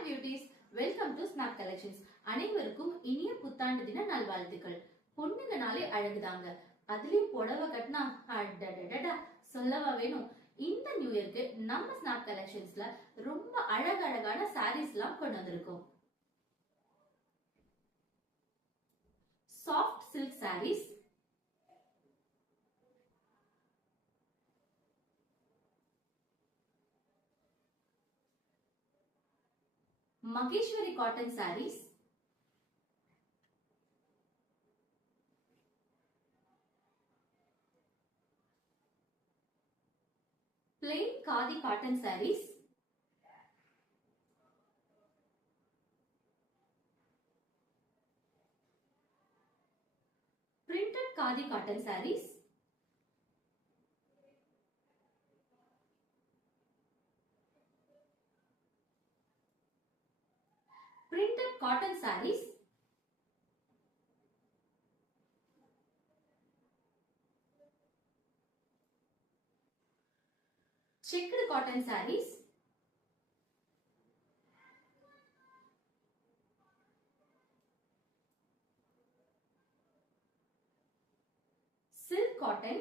Hi beauties, welcome to snap collections. அனைவருக்கும் இனிய புத்தாண்டு தின நல்வாழ்த்துக்கள். பொண்ணுங்கனாலே அழகுதாங்க, அதுலயும் புடவை கட்டினா அடடடடா சொல்லவா வேணும். இந்த நியூ இயர்க்கு நம்ம ஸ்னாப் கலெக்ஷன்ஸ்ல ரொம்ப அழகழகான சாரீஸ் எல்லாம் கொண்டு வந்திருக்கோம். Soft silk sarees, Maheshwari cotton sarees, plain khadi cotton sarees, printed khadi cotton sarees, printed cotton sarees, checked cotton sarees, silk cotton,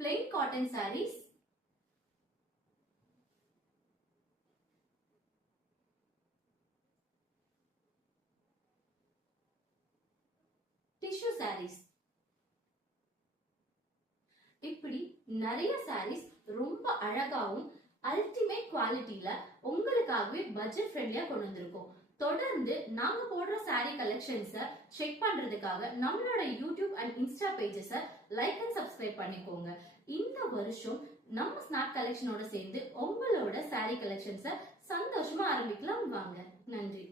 plain cotton sarees, tissue sarees. இப்படி நிறைய sarees ரொம்ப அழகாவும் அல்டிமேட் குவாலிட்டில உங்களுக்காகவே பட்ஜெட் ஃப்ரெண்ட்லியா கொண்டு வந்திருக்கோம். தொடர்ந்து நாங்க போடுற சாரி கலெக்ஷன்ஸை செக் பண்றதுக்காக நம்மளோட யூடியூப் அண்ட் இன்ஸ்டா பேஜஸை லைக் அண்ட் சப்ஸ்கிரைப் பண்ணிக்கோங்க. இந்த வருஷம் நம்ம ஸ்னாப் கலெக்ஷனோட சேர்ந்து உங்களோட சாரி கலெக்ஷன்ஸை சந்தோஷமா ஆரம்பிக்கலாம் வாங்க. நன்றி.